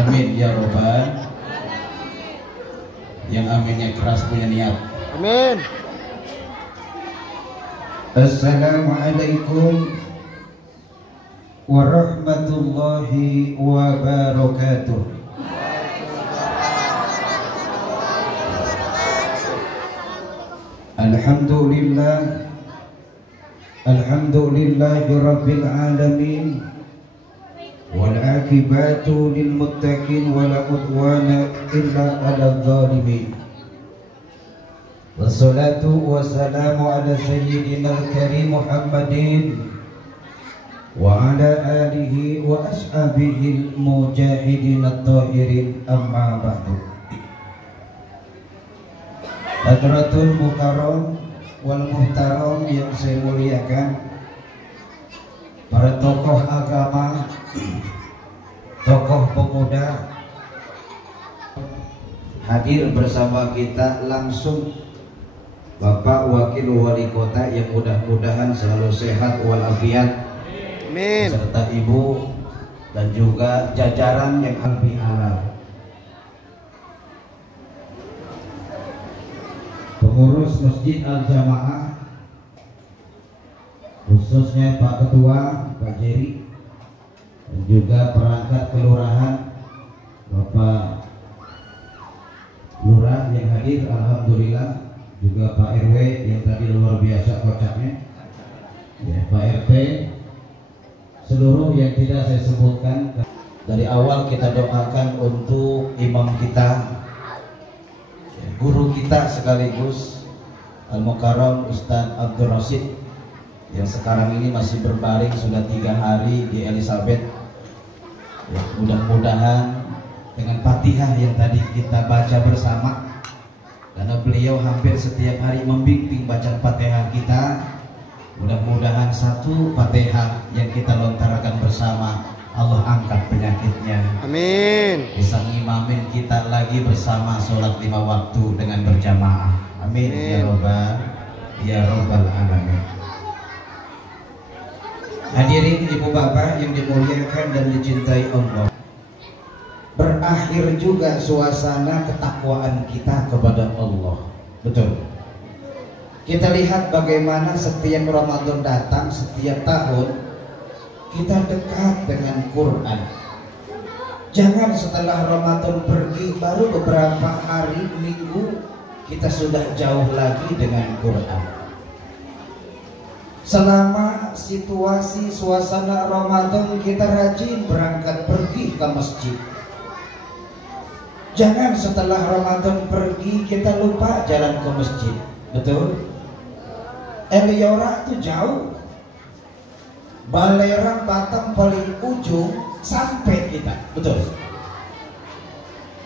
Amin ya robbal. Yang aminnya keras punya niat. Amin. Assalamualaikum warahmatullahi wabarakatuh. Alhamdulillahi rabbil alamin. Wal akibatu lil muttaqin wala udwana illa 'alal zalimin. Wassalatu wassalamu ala sayyidina al-karim Muhammadin wa ala alihi wa ashabihi al-mujahidin at-tahirin, amma ba'du. Hadratul mukarram wal muhtaram yang saya muliakan, para tokoh agama, tokoh pemuda, hadir bersama kita langsung Bapak Wakil Wali Kota yang mudah-mudahan selalu sehat walafiat, Amin. serta Ibu dan juga jajaran yang lebih halal, pengurus Masjid Al-Jamaah, khususnya Pak Ketua, Pak Jerry, dan juga perangkat kelurahan, Bapak Lurah yang hadir, alhamdulillah, juga Pak RW yang tadi luar biasa kocaknya, ya, Pak RT, seluruh yang tidak saya sebutkan. Dari awal kita doakan untuk imam kita, ya, guru kita sekaligus Al-Mukarram Ustadz Abdul Rasid yang sekarang ini masih berbaring sudah 3 hari di Elizabeth, ya, mudah-mudahan dengan Fatihah yang tadi kita baca bersama, karena beliau hampir setiap hari membimbing bacaan Fatihah kita, mudah-mudahan satu Fatihah yang kita lontarkan bersama Allah angkat penyakitnya. Amin. Bisa ngimamin kita lagi bersama sholat 5 waktu dengan berjamaah. Amin. Ya robbal alamin. Hadirin ibu bapak yang dimuliakan dan dicintai Allah, berakhir juga suasana ketakwaan kita kepada Allah. Betul. Kita lihat bagaimana setiap Ramadan datang, setiap tahun kita dekat dengan Quran. Jangan setelah Ramadan pergi baru beberapa hari, minggu, kita sudah jauh lagi dengan Quran. Selama situasi suasana Ramadan kita rajin berangkat pergi ke masjid. Jangan setelah Ramadan pergi kita lupa jalan ke masjid. Betul? Eliora itu jauh, Balerang Batam paling ujung sampai kita. Betul?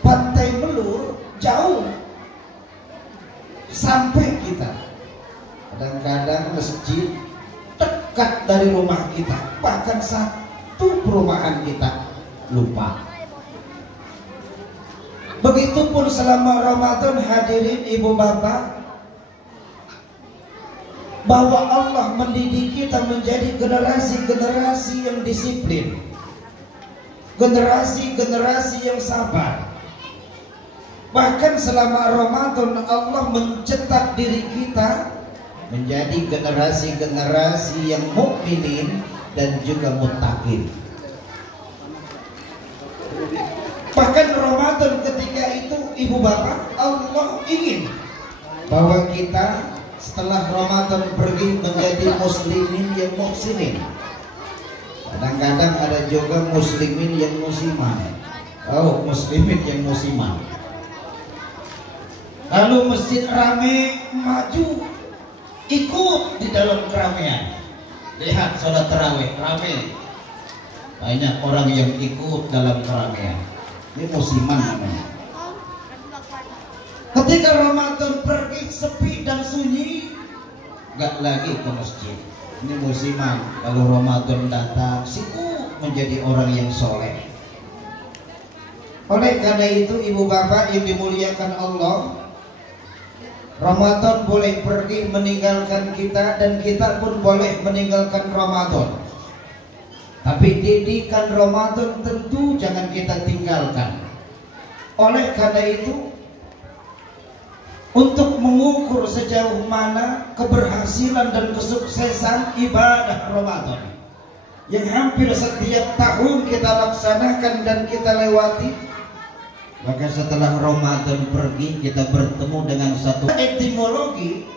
Pantai Melur jauh sampai kita. Kadang-kadang masjid dekat dari rumah kita, bahkan satu perumahan kita lupa. Begitupun selama Ramadan, hadirin ibu bapak, bahwa Allah mendidik kita menjadi generasi-generasi yang disiplin, generasi-generasi yang sabar. Bahkan selama Ramadan Allah mencetak diri kita menjadi generasi-generasi yang mukminin dan juga muttaqin. Bahkan Ramadan ketika itu ibu bapak, Allah ingin bahwa kita setelah Ramadan pergi menjadi muslimin yang muhsinin. Kadang-kadang ada juga muslimin yang musiman. Oh, muslimin yang musiman. Lalu masjid rame, maju, ikut di dalam keramaian. Lihat sholat tarawih rame, banyak orang yang ikut dalam keramaian. Ini musiman namanya. Ketika Ramadan pergi sepi dan sunyi, gak lagi ke masjid. Ini musiman. Kalau Ramadan datang, sibuk menjadi orang yang soleh. Oleh karena itu ibu bapak yang dimuliakan Allah, Ramadan boleh pergi meninggalkan kita dan kita pun boleh meninggalkan Ramadan. Tapi didikan Ramadan tentu jangan kita tinggalkan. Oleh karena itu, untuk mengukur sejauh mana keberhasilan dan kesuksesan ibadah Ramadan yang hampir setiap tahun kita laksanakan dan kita lewati, maka setelah Ramadan pergi kita bertemu dengan satu etimologi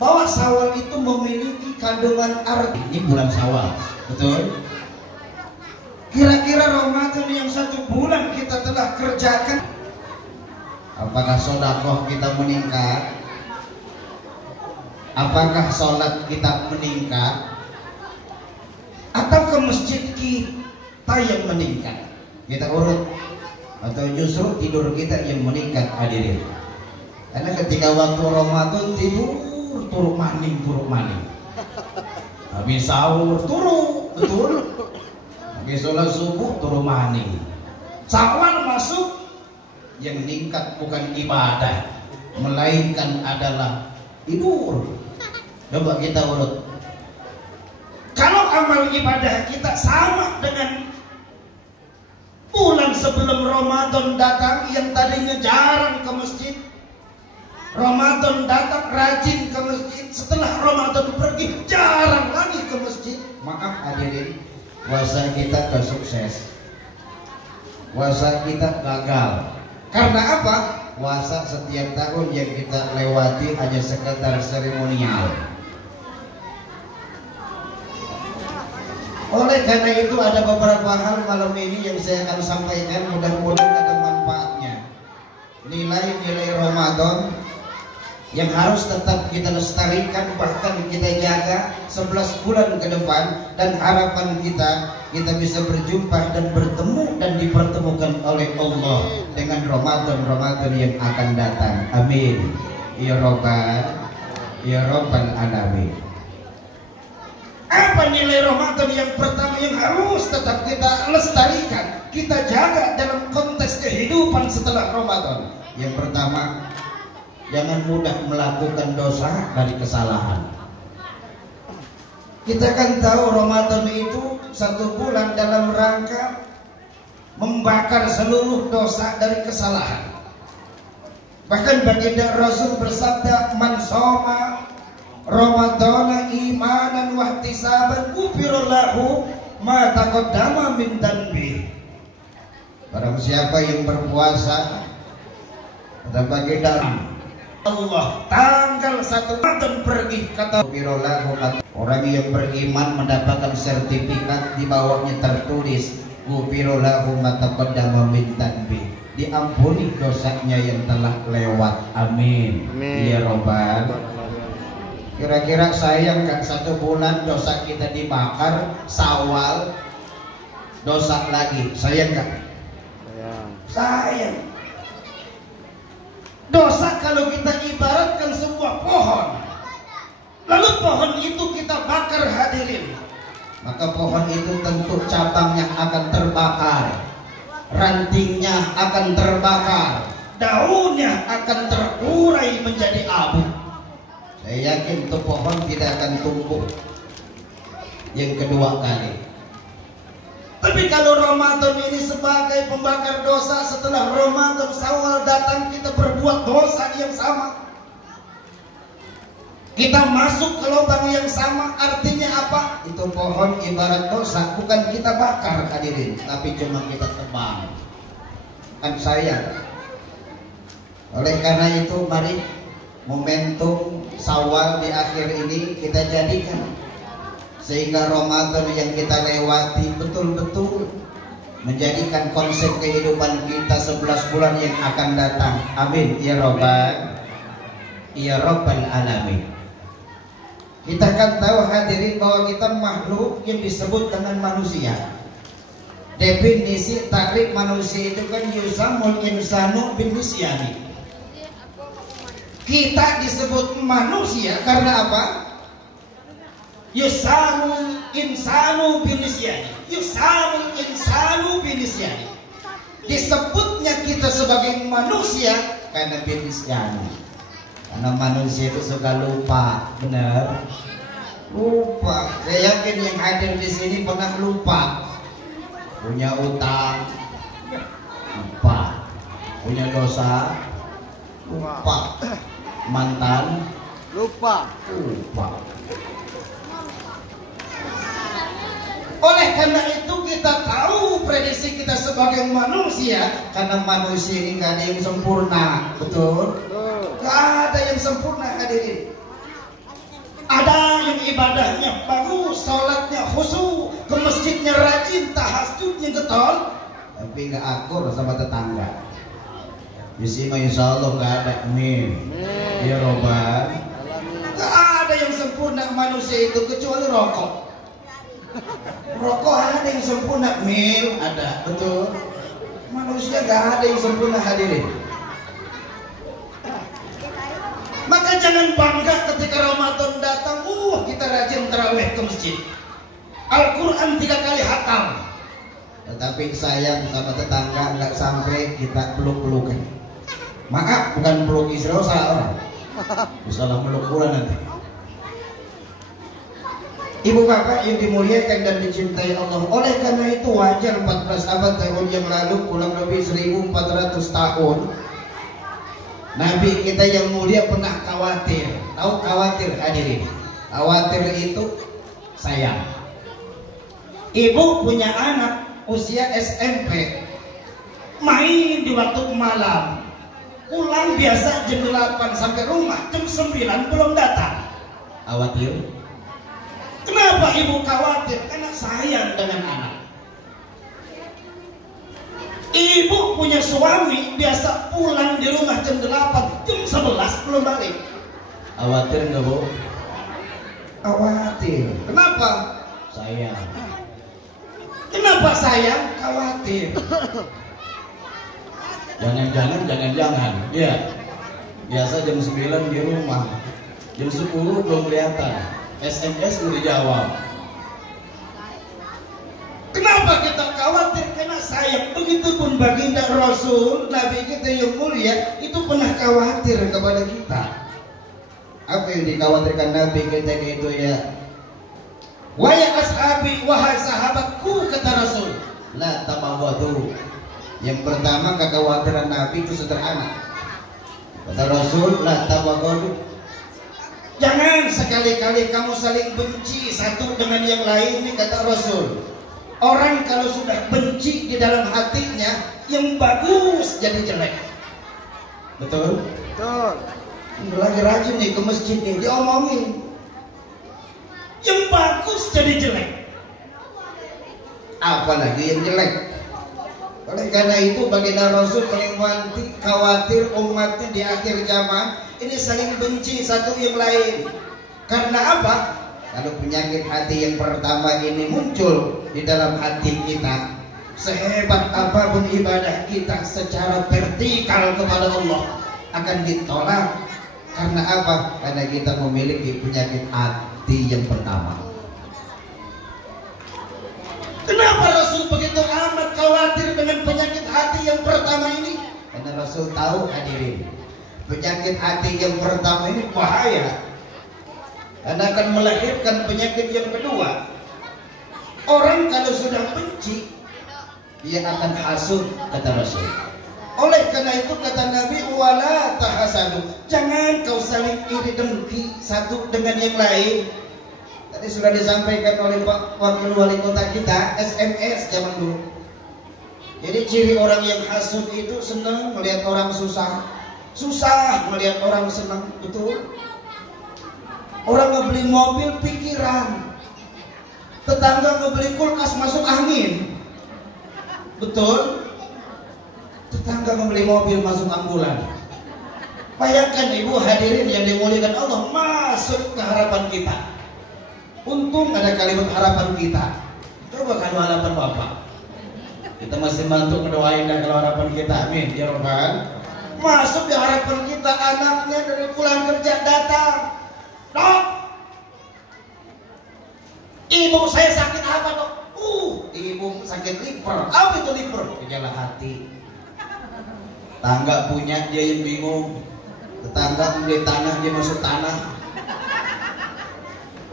bahwa Syawal itu memiliki kandungan arti. Ini bulan Syawal, betul? Kira-kira Ramadan yang 1 bulan kita telah kerjakan, apakah sedekah kita meningkat? Apakah sholat kita meningkat? Atau ke masjid kita yang meningkat? Kita urut. Atau justru tidur kita yang meningkat, hadirin. Karena ketika waktu Ramadan tidur turun maning. Habis sahur turun, betul. Habis sholat subuh turun maning. Syawal masuk, yang meningkat bukan ibadah, melainkan adalah tidur. Coba kita urut. Kalau amal ibadah kita sama dengan bulan sebelum Ramadan datang, yang tadinya jarang ke masjid, Ramadan datang rajin ke masjid, setelah Ramadan pergi jarang lagi ke masjid. Maaf hadirin, puasa kita gak sukses, puasa kita gagal. Karena apa? Puasa setiap tahun yang kita lewati hanya sekedar seremonial. Oleh karena itu ada beberapa hal malam ini yang saya akan sampaikan, mudah-mudahan ada manfaatnya. Nilai-nilai Ramadan yang harus tetap kita lestarikan, bahkan kita jaga 11 bulan ke depan, dan harapan kita bisa berjumpa dan bertemu dan dipertemukan oleh Allah dengan Ramadan yang akan datang. Amin ya Rabbal alamin. Apa nilai Ramadan yang pertama yang harus tetap kita lestarikan, kita jaga dalam konteks kehidupan setelah Ramadan? Yang pertama, jangan mudah melakukan dosa dari kesalahan. Kita kan tahu Ramadan itu 1 bulan dalam rangka membakar seluruh dosa dari kesalahan. Bahkan baginda Rasul bersabda, "Man shoma Ramadana imanan wa ihtisaban ghufirallahu ma taqaddama min dhanbi." Barang siapa yang berpuasa, kata baginda Allah, tanggal 1 Ramadan pergi, kata orang yang beriman mendapatkan sertifikat, di bawahnya tertulis ghufirallahu ma taqaddama min dhanbi, diampuni dosanya yang telah lewat. Amin ya Rabbal. Kira-kira sayang kan 1 bulan dosa kita dibakar, Syawal dosa lagi, sayang kan? Sayang. Dosa kalau kita ibaratkan sebuah pohon, lalu pohon itu kita bakar hadirin, maka pohon itu tentu cabangnya akan terbakar, rantingnya akan terbakar, daunnya akan terurai menjadi abu. Saya yakin itu pohon tidak akan tumbuh yang kedua kali. Tapi kalau Ramadan ini sebagai pembakar dosa, setelah Ramadan Syawal datang kita berbuat dosa yang sama, kita masuk ke lubang yang sama. Artinya apa? Itu pohon ibarat dosa, bukan kita bakar hadirin, tapi cuma kita tebang. Kan sayang. Oleh karena itu mari momentum Syawal di akhir ini kita jadikan, sehingga Ramadan yang kita lewati betul-betul menjadikan konsep kehidupan kita 11 bulan yang akan datang. Amin ya Rabbal alamin. Kita kan tahu hadirin bahwa kita makhluk yang disebut dengan manusia. Definisi takrif manusia itu kan yusamul insanu bin nisyani. Kita disebut manusia karena apa? Yusamul insanu binisyani. Yusamul insanu binisyani. Disebutnya kita sebagai manusia karena binisyani. Karena manusia itu suka lupa, benar? Lupa. Saya yakin yang hadir di sini pernah lupa. Punya utang, lupa. Punya dosa, lupa. Mantan, Lupa. lupa. Oleh karena itu kita tahu prediksi kita sebagai manusia, karena manusia ini gak ada yang sempurna, betul? Gak ada yang sempurna, hadirin. Ada yang ibadahnya bagus, sholatnya khusyuk, ke masjidnya rajin, tahajudnya getol, tapi gak akur sama tetangga. Di sini insya Allah gak ada, amin. Ya Robbal. Gak ada yang sempurna manusia itu kecuali rokok. Rokok ada yang sempurna, mil ada, betul. Manusia gak ada yang sempurna, hadirin. Maka jangan bangga ketika Ramadan datang, kita rajin tarawih ke masjid, Al-Quran 3 kali hatam. Tetapi sayang sama tetangga nggak sampai kita peluk-pelukan. Maaf, bukan peluk Israel, salah orang. Salah meluk pula nanti. Ibu bapak yang dimuliakan dan dicintai Allah, oleh karena itu wajar 14 abad tahun yang lalu, kurang lebih 1400 tahun, Nabi kita yang mulia pernah khawatir. Tahu khawatir, hadirin? Khawatir itu sayang. Ibu punya anak usia SMP, main di waktu malam, pulang biasa jam 8 sampai rumah jam 9 belum datang. Khawatir? Kenapa ibu khawatir? Karena sayang dengan anak. Ibu punya suami biasa pulang di rumah jam 8, jam 11 belum balik. Khawatir nggak, Bu? Khawatir. Kenapa? Sayang. Kenapa sayang? Khawatir. Jangan. Ya. Biasa jam 9 di rumah, jam 10 belum kelihatan. SMS udah dijawab. Kenapa kita khawatir? Karena sayang. Begitupun baginda Rasul, Nabi kita yang mulia, itu pernah khawatir kepada kita. Apa yang dikhawatirkan Nabi kita itu ya? Wahai ashabi, wahai sahabatku, kata Rasul, la tabaghadu. Yang pertama kekhawatiran Nabi itu sederhana. Kata Rasul, la tabaghadu. Jangan sekali-kali kamu saling benci satu dengan yang lain, ini kata Rasul. Orang kalau sudah benci di dalam hatinya, yang bagus jadi jelek. Betul? Betul. Lagi rajin nih ke masjid nih, diomongin. Yang bagus jadi jelek. Apalagi yang jelek. Oleh karena itu baginda Rasul paling khawatir umatnya di akhir zaman ini saling benci satu yang lain. Karena apa? Kalau penyakit hati yang pertama ini muncul di dalam hati kita, sehebat apapun ibadah kita secara vertikal kepada Allah akan ditolak. Karena apa? Karena kita memiliki penyakit hati yang pertama. Kenapa Rasul begitu amat khawatir dengan penyakit hati yang pertama ini? Karena Rasul tahu, hadirin, penyakit hati yang pertama ini bahaya, karena akan melahirkan penyakit yang kedua. Orang kalau sudah benci, dia akan hasud, kata Rasul. Oleh karena itu kata Nabi, wala tahasadu, jangan kau saling iri dengki satu dengan yang lain. Tadi sudah disampaikan oleh Pak Wakil Wali Kota kita, SMS zaman dulu. Jadi ciri orang yang hasud itu senang melihat orang susah, susah melihat orang senang, betul? Orang ngebeli mobil pikiran, tetangga ngebeli kulkas masuk angin, betul? Tetangga ngebeli mobil masuk ambulan. Bayangkan ibu hadirin yang dimuliakan Allah, masuk ke harapan kita. Untung ada kalimat harapan kita. Coba kalau harapan Bapak, kita masih bantu mendoain dan kalau harapan kita, amin ya Rabbal. Masuk di harapan kita, anaknya dari pulang kerja datang, dok, ibu saya sakit apa dok? Ibu sakit liver. Apa itu liver? Gejala hati. Tangga punya, dia yang bingung. Tetangga beli tanah, dia masuk tanah.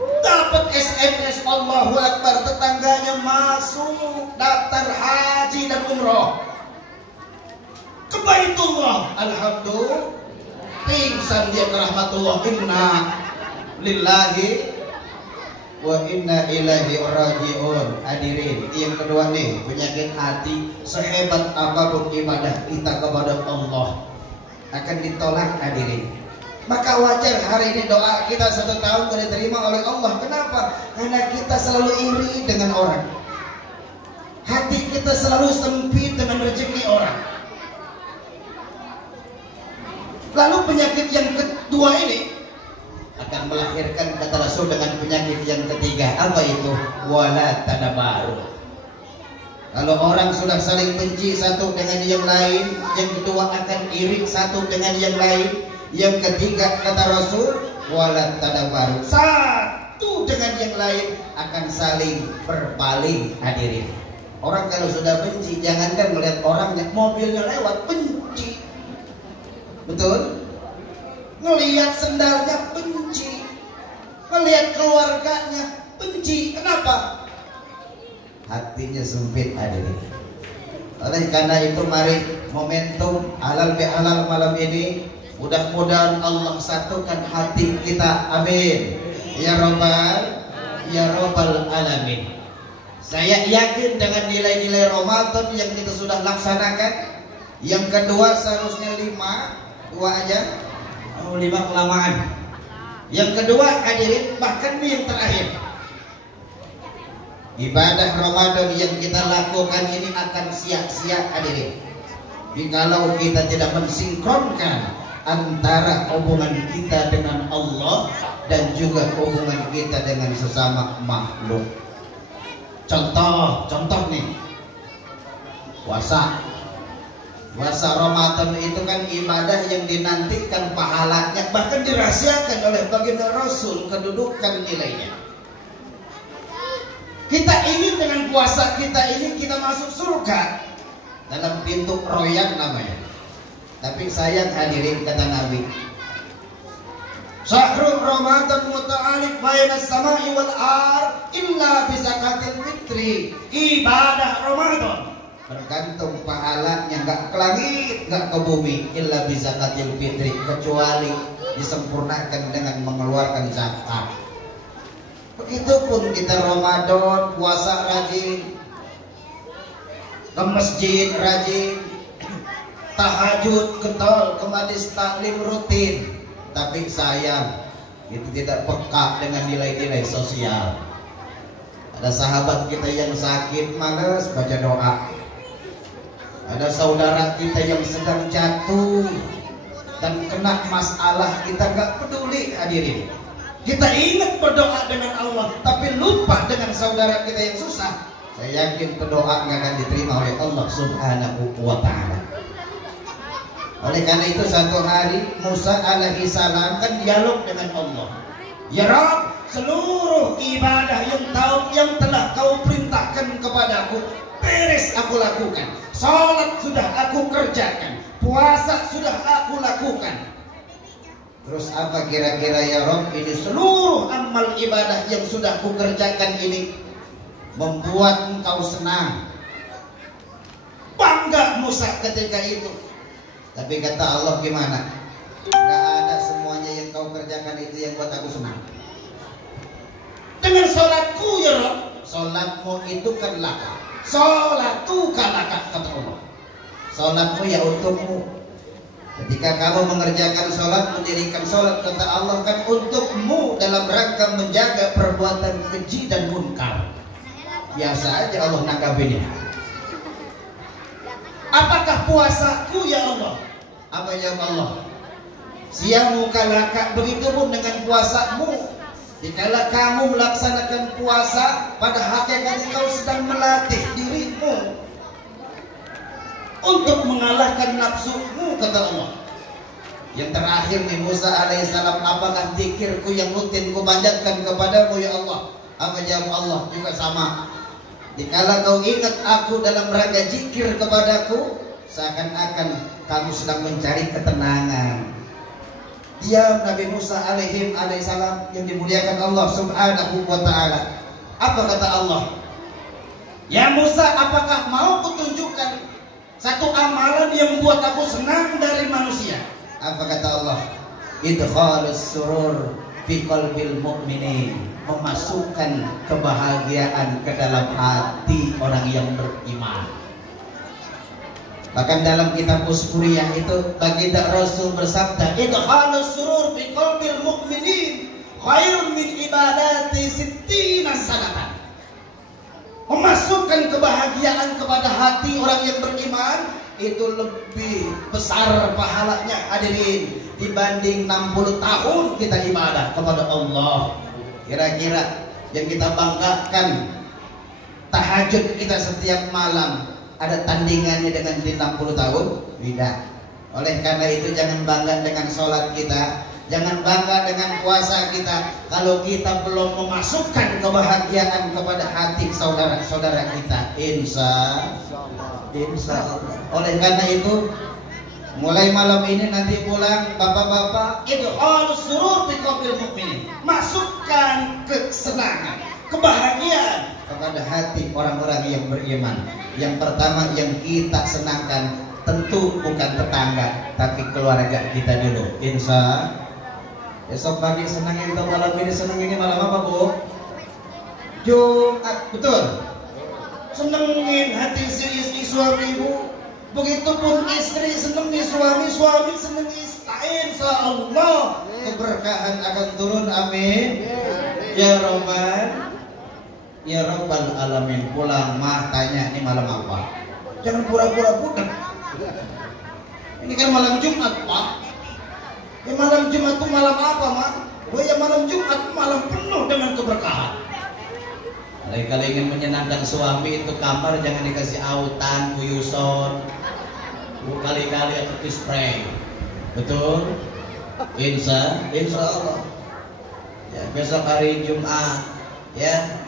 Dapat dapat SMS Allahu Akbar, tetangganya masuk daftar haji dan umroh ke Baitullah. Alhamdulillah, pingsan dia ke rahmatullah. Inna lillahi wa inna ilaihi rajiun. Hadirin, yang kedua nih, penyakit hati sehebat apapun ibadah kita kepada Allah akan ditolak. Hadirin, maka wajar hari ini doa kita 1 tahun tidak diterima oleh Allah. Kenapa? Karena kita selalu iri dengan orang, hati kita selalu sempit dengan rezeki orang. Lalu penyakit yang kedua ini akan melahirkan, kata Rasul, dengan penyakit yang ketiga. Apa itu? Wala tadabaru. Kalau orang sudah saling benci satu dengan yang lain, yang kedua akan iri satu dengan yang lain, yang ketiga, kata Rasul, wala tadabaru, satu dengan yang lain akan saling berpaling. Hadirin, orang kalau sudah benci, jangankan melihat orangnya, mobilnya lewat benci. Betul? Ngelihat sendalnya benci, ngelihat keluarganya benci. Kenapa? Hatinya sempit. Hadirin, oleh karena itu mari momentum halal bihalal malam ini, mudah-mudahan Allah satukan hati kita. Amin ya rabbal alamin. Saya yakin dengan nilai-nilai Ramadan yang kita sudah laksanakan, yang kedua seharusnya 5 aja, 5 kelamaan. Yang kedua, hadirin, bahkan yang terakhir, ibadah Ramadan yang kita lakukan ini akan sia-sia. Hadirin, jikalau kita tidak mensinkronkan antara hubungan kita dengan Allah dan juga hubungan kita dengan sesama makhluk. Contoh nih, puasa Ramadan itu kan ibadah yang dinantikan pahalanya, bahkan dirahasiakan oleh baginda Rasul kedudukan nilainya. Kita ingin dengan puasa kita ini kita masuk surga dalam pintu royan namanya. Tapi sayang hadirin, kata Nabi, syahrul Ramadan muta'alliq bainas samai wal ar illa bi zakatil fitri. Ibadah Ramadan tergantung pahalanya, nggak ke langit, nggak ke bumi, illa bi zakatil fitri, kecuali disempurnakan dengan mengeluarkan zakat. Begitupun kita Ramadan, puasa rajin, ke masjid rajin, tahajud getol, ke majelis taklim rutin, tapi sayang itu tidak peka dengan nilai-nilai sosial. Ada sahabat kita yang sakit, malas baca doa. Ada saudara kita yang sedang jatuh dan kena masalah, kita gak peduli. Hadirin, kita ingat berdoa dengan Allah tapi lupa dengan saudara kita yang susah. Saya yakin berdoa gak akan diterima oleh Allah subhanahu wa ta'ala. Oleh karena itu satu hari Musa alaihi salam kan dialog dengan Allah. Ya Rabb, seluruh ibadah yang telah kau perintahkan kepadaku beres aku lakukan. Salat sudah aku kerjakan, puasa sudah aku lakukan. Terus apa kira-kira ya Rabb, ini seluruh amal ibadah yang sudah aku kerjakan ini membuat engkau senang. Bangga Musa ketika itu. Tapi kata Allah, gimana? Gak ada semuanya yang kau kerjakan itu yang buat aku senang. Dengan sholatku ya Rabb, sholatmu itu kan laka, sholatu kalaka, kata Allah. Sholatmu ya untukmu. Ketika kamu mengerjakan sholat, mendirikan sholat, kata Allah, kan untukmu dalam rangka menjaga perbuatan keji dan munkar. Biasa aja Allah nanggapinya. Apakah puasaku ya Allah? Apa ya Allah? Siamu kalaka, begitupun dengan puasamu. Dikala kamu melaksanakan puasa, pada hakikatnya kau sedang melatih dirimu untuk mengalahkan nafsumu, kata Allah. Yang terakhir nih Musa alaihissalam, apakah zikirku yang rutin kupanjatkan kepadamu ya Allah? Apa jawab Allah? Juga sama. Dikala kau ingat aku dalam rangka zikir kepadaku, seakan-akan kamu sedang mencari ketenangan. diam Nabi Musa alaihissalam yang dimuliakan Allah subhanahu wa ta'ala. Apa kata Allah? Ya Musa, apakah mau kutunjukkan satu amalan yang membuat aku senang dari manusia? Apa kata Allah? Idkhalus surur fi qalbil mu'minin, memasukkan kebahagiaan ke dalam hati orang yang beriman. Bahkan dalam kitab Uskuriyah itu baginda Rasul bersabda, idkhalus surur fi qalbil mu'minin khairun min ibadati sittina sanatan. Memasukkan kebahagiaan kepada hati orang yang beriman itu lebih besar pahalanya hadirin dibanding 60 tahun kita ibadah kepada Allah. Kira-kira yang kita banggakan tahajud kita setiap malam ada tandingannya dengan di 60 tahun? Tidak. Oleh karena itu jangan bangga dengan sholat kita, jangan bangga dengan puasa kita kalau kita belum memasukkan kebahagiaan kepada hati saudara-saudara kita. Insya Allah. Oleh karena itu mulai malam ini nanti pulang bapak-bapak, idkhalus surur fi qalbil mu'minin, masukkan kesenangan, kebahagiaan kepada hati orang-orang yang beriman. Yang pertama yang kita senangkan tentu bukan tetangga, tapi keluarga kita dulu. Insya besok pagi senangin itu, malam ini senangin. Malam apa Bu? Jumat, betul. Senengin hati si istri suami Bu. Begitupun istri senengi suami, suami senengi istri. Insya Allah keberkahan akan turun. Amin ya Robbal, ya Rabbal alamin. Pulang mah tanya, ini malam apa? Jangan pura-pura budak. Ini kan malam Jumat Pak. Ya malam Jumat itu malam apa Mak? Oh ya malam Jumat itu malam penuh dengan keberkahan. Kalau ingin menyenangkan suami itu kamar jangan dikasih autan, kuyuson, kali-kali atau spray. Betul? Insya Allah. Ya, besok hari Jumat ya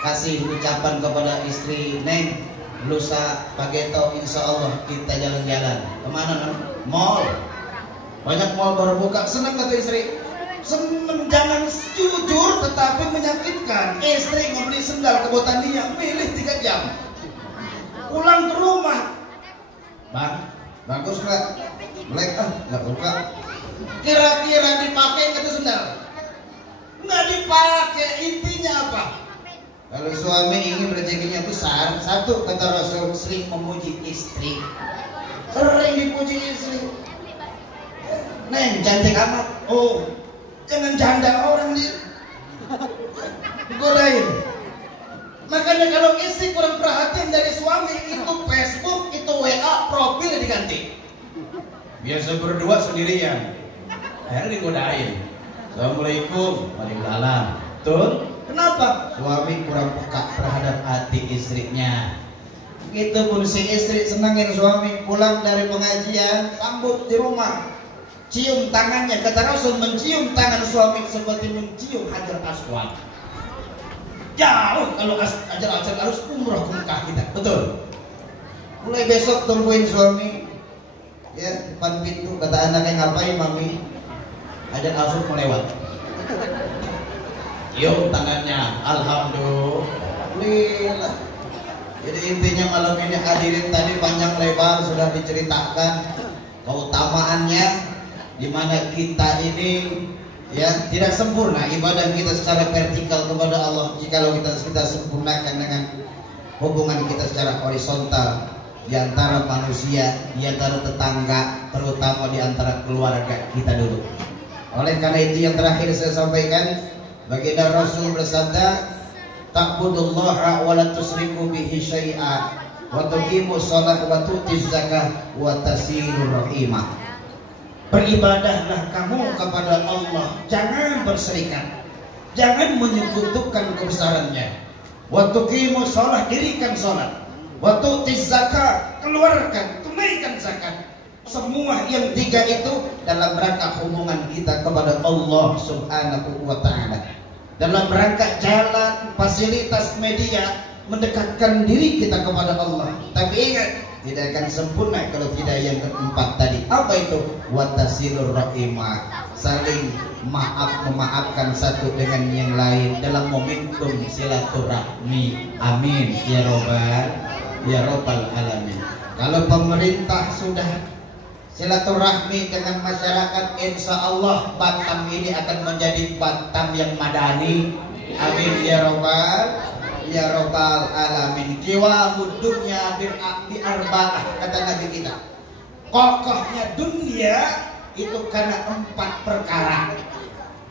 kasih ucapan kepada istri, Neng, lusa pageto insya Allah kita jalan-jalan. Kemana non? Mall. Banyak mall baru buka. Senang kata istri? Senang. Jangan jujur tetapi menyakitkan. Istri membeli sendal kebutuhan dia, milih 3 jam. Pulang ke rumah, Bang, bagus nggak? Black nggak suka. Kira-kira dipakai kata sendal? Nggak dipakai. Intinya apa? Kalau suami ingin rezekinya besar, satu kata Rasul, sering memuji istri. Sering dipuji istri. Neng cantik amat. Oh, jangan janda orang dia. Digodain. Makanya kalau istri kurang perhatian dari suami, itu Facebook, itu WA, profil diganti. Biasa berdua sendirian. Akhirnya digodain. Assalamualaikum, waalaikumsalam. Betul? Kenapa? Suami kurang peka terhadap hati istrinya. Begitu pun si istri senangin suami, pulang dari pengajian, sambut di rumah, cium tangannya. Kata Rasul, mencium tangan suami seperti mencium Hajar Aswad. Jauh kalau Hajar Aswad harus umroh ke Mekah kita. Betul? Mulai besok tungguin suami ya depan pintu. Kata anaknya, ngapain mami? Hajar Aswad melewat. Cium tangannya, alhamdulillah. Jadi intinya malam ini hadirin tadi panjang lebar sudah diceritakan keutamaannya, di mana kita ini ya tidak sempurna ibadah kita secara vertikal kepada Allah jikalau kita sempurnakan dengan hubungan kita secara horizontal di antara manusia, di antara tetangga, terutama di antara keluarga kita dulu. Oleh karena itu yang terakhir saya sampaikan, baginda Rasul bersabda, ta'budullaha wa la tusriku bihi syai'a wa tuqimu shalah wa tu'tiz zakah wa tasilur rahimah. Beribadahlah kamu kepada Allah, jangan berserikat, jangan menyekutukan kebesarannya. Wa tuqimu shalah, dirikan salat. Wa tu'tiz zakah, keluarkan, tunaikan zakat. Semua yang 3 itu dalam rangka hubungan kita kepada Allah Subhanahu wa ta'ala, dalam rangka jalan fasilitas media mendekatkan diri kita kepada Allah. Tapi ingat, tidak akan sempurna kalau tidak yang keempat tadi. Apa itu? Watasilur rahimah, saling maaf memaafkan satu dengan yang lain dalam momentum silaturahmi. Amin ya robbal alamin. Kalau pemerintah sudah silaturahmi dengan masyarakat, insya Allah Batam ini akan menjadi Batam yang madani. Amin ya robbal alamin. Jiwa dunya bi arba'ah, kata Nabi kita. Kokohnya dunia itu karena 4 perkara.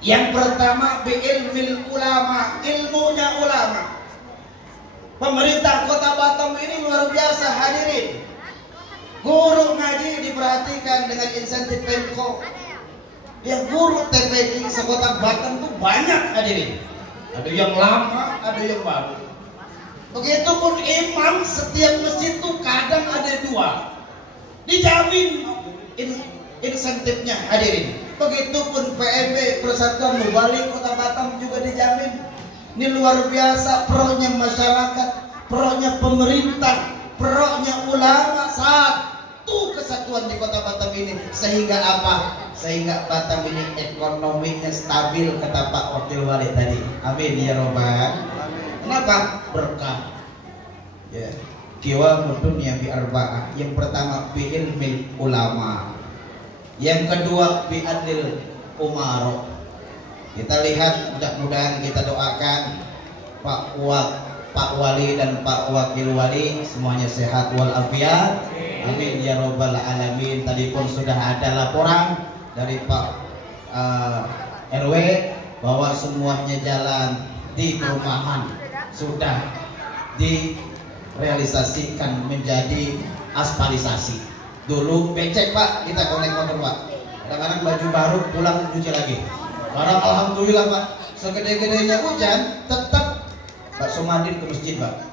Yang pertama bi ilmil ulama, ilmunya ulama. Pemerintah Kota Batam ini luar biasa hadirin. Guru ngaji diperhatikan dengan insentif Pemko. Yang guru TPQ sekota Batam tuh banyak hadirin. Ada yang lama, ada yang baru. Begitupun imam setiap masjid tuh kadang ada 2. Dijamin insentifnya hadirin. Begitupun PMB Persatuan Mubalik Kota Batam juga dijamin. Ini luar biasa pro-nya masyarakat, pro-nya pemerintah, pro-nya ulama, satu kesatuan di Kota Batam ini. Sehingga apa? Sehingga Batam ini ekonominya stabil, kata Pak Wakil Wali tadi. Amin ya robbal. Kenapa? Berkah. Ya. Jiwa dunya bi arba'ah. Yang pertama bi ilmil ulama. Yang kedua bi adil umaro. Kita lihat, mudah-mudahan kita doakan Pak Wali dan Pak Wakil Wali semuanya sehat walafiat. Amin ya robbal alamin. Tadi pun sudah ada laporan dari Pak RW bahwa semuanya jalan di perumahan sudah direalisasikan menjadi aspalisasi. Dulu becek Pak, kita konek motor Pak. Kadang-kadang baju baru pulang cuci lagi. Barang alhamdulillah Pak, segede-gedenya hujan tetap Pak Somadin ke masjid Pak.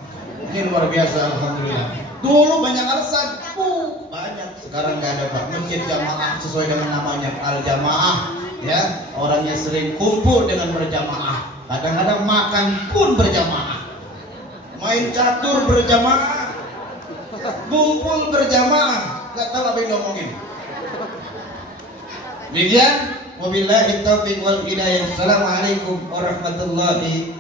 Ini luar biasa alhamdulillah. Dulu banyak alasan, banyak. Sekarang nggak ada Pak. Masjid jamaah sesuai dengan namanya al-jamaah. Ya, orangnya sering kumpul dengan berjamaah. Kadang-kadang makan pun berjamaah. Main catur berjamaah, kumpul berjamaah. Nggak tahu apa yang ngomongin. Demikian, wabillahi taufiq wal hidayah. Assalamualaikum warahmatullahi